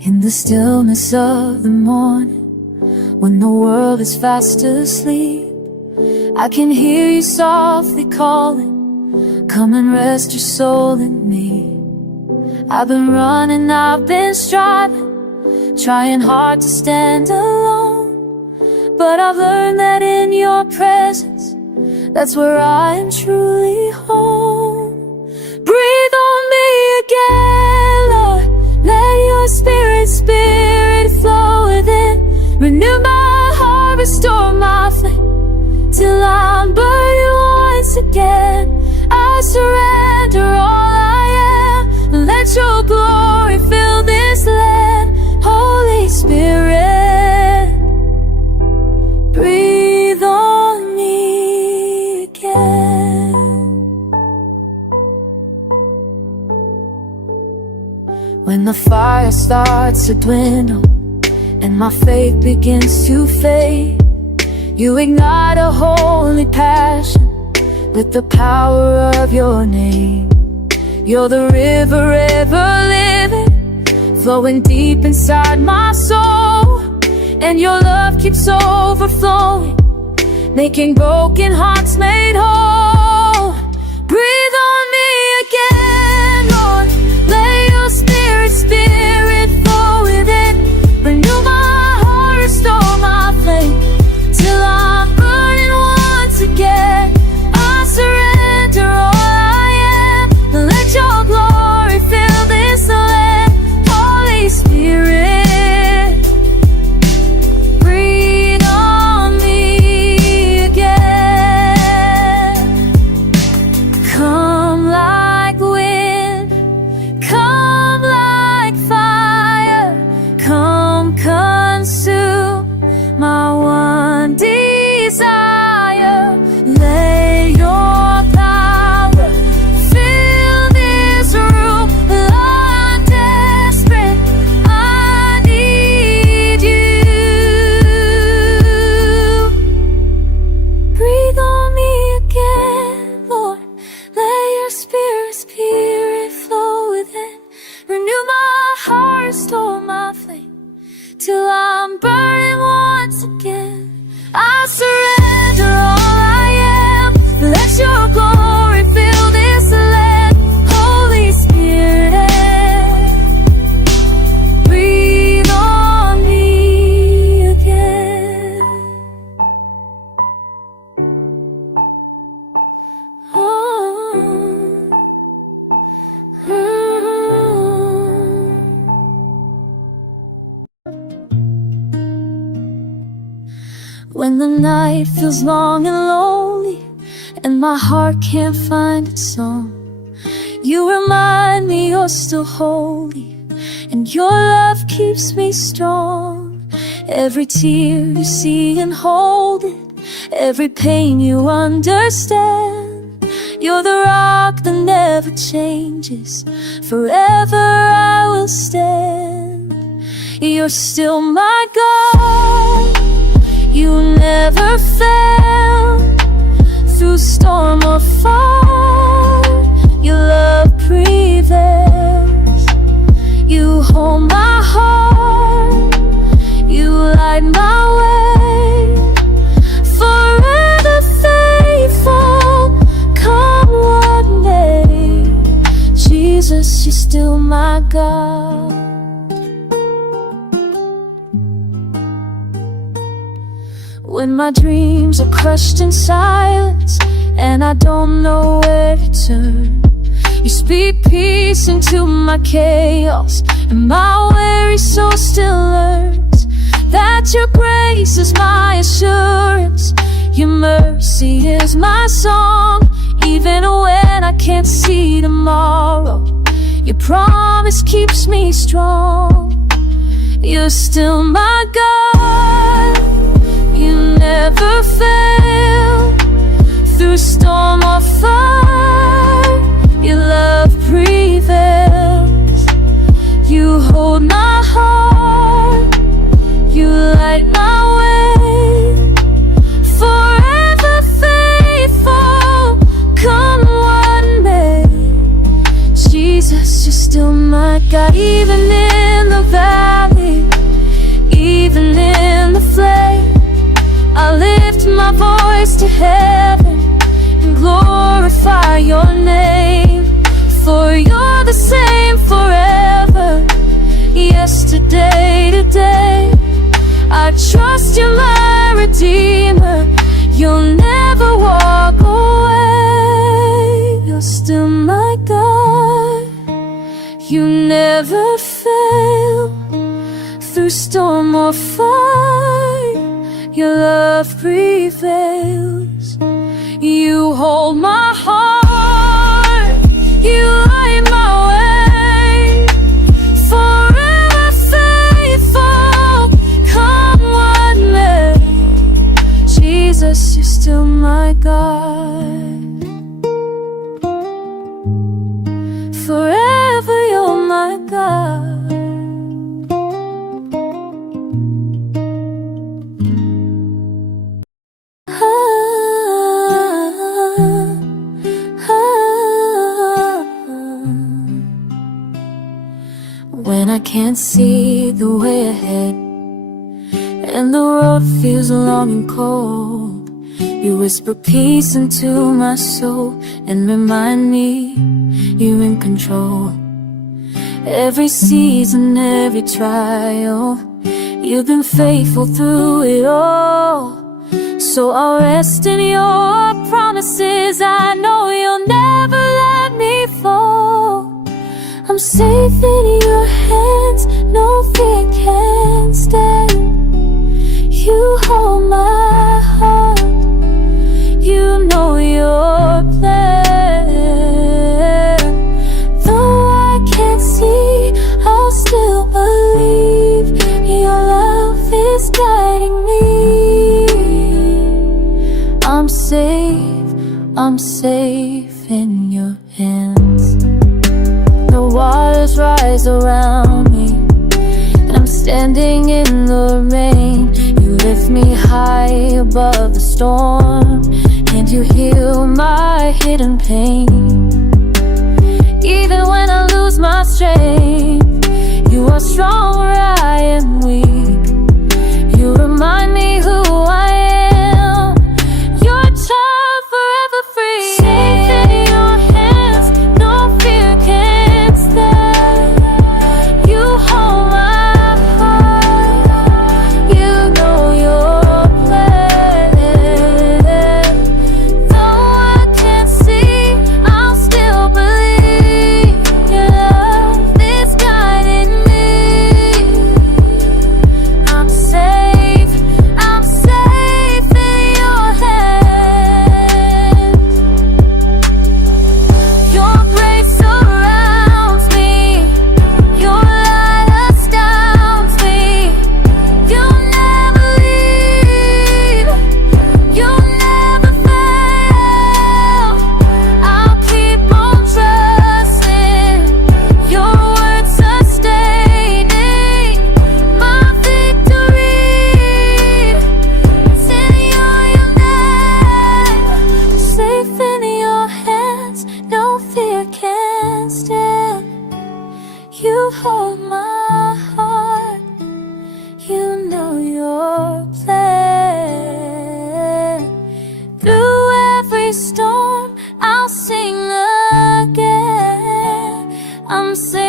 In the stillness of the morning, when the world is fast asleep, I can hear you softly calling, come and rest your soul in me. I've been running, I've been striving, trying hard to stand alone, but I've learned that in your presence, that's where I am truly home. Breathe on me again, Lord, let your spirit flow within. Renew my heart, restore my flame, till I'm burning once again. I surrender all I am, let your glory fill this land. Holy Spirit, breathe on me again. When the fire starts to dwindle and my faith begins to fade, you ignite a holy passion with the power of your name. You're the river ever living, flowing deep inside my soul, and your love keeps overflowing, making broken hearts made whole. Breathe on me again, Lord, let your spirit flow within. Renew my heart, restore my flame, till I'm burning once again. I surrender all I am, let your glory fill this land. Holy Spirit, breathe on me again. Come like wind, come like fire, come consume my one desire. Let your power fill this room. I'm desperate, I need you. Breathe on me again, Lord, let your spirit flow within. Renew my heart, restore my flame, till I'm burning once again. I surrender all I am, let your glory fill this land. Holy Spirit, breathe on me again. When the night feels long and lonely, and my heart can't find its song, you remind me you're still holy, and your love keeps me strong. Every tear you see and hold it, every pain you understand. You're the rock that never changes, forever I will stand. You're still my God, you never fail. Through storm or fire, your love prevails. You hold my heart, you light my way. Forever faithful, come what may. Jesus, you're still my God. When my dreams are crushed in silence and I don't know where to turn, you speak peace into my chaos, and my weary soul still learns that your grace is my assurance, your mercy is my song. Even when I can't see tomorrow, your promise keeps me strong. You're still my God, you never fail. Through storm or fire, your love prevails. You hold my heart, you light my way. Forever faithful, come what may. Jesus, you're still my God. Even in the valley, voice to heaven and glorify your name. For you're the same forever, yesterday, today. I trust you're my Redeemer. You'll never walk away. You're still my God. You never fail. Through storm or fire, your love prevails. You hold my heart. You light my way. Forever faithful, come what may. Jesus, you're still my God. Forever you're my God. When I can't see the way ahead and the road feels long and cold, you whisper peace into my soul and remind me you're in control. Every season, every trial, you've been faithful through it all. So I'll rest in your promises. I know you'll never let me fall. I'm safe in your hands, no fear can stand. You hold my heart, you know your plan. Though I can't see, I'll still believe your love is guiding me. I'm safe in your hands. The waters rise around me, and I'm standing in the rain. You lift me high above the storm, and you heal my hidden pain. Even when I lose my strength, you are strong where I am weak. You remind me who I am. Your child forever free. Safe in your hands, no fear can stand. You hold my heart, you know your plan. Though I can't see, I'll still believe your love is guiding me. I'm safe in your hands. Your grace surrounds me, your light astounds me. You'll never leave, you'll never fail. I'll keep on trusting, your word sustaining my victory. It's in your name. Safe in your hands, no fear can stand. You hold my heart, you know your plan. Through every storm, I'll sing again. I'm safe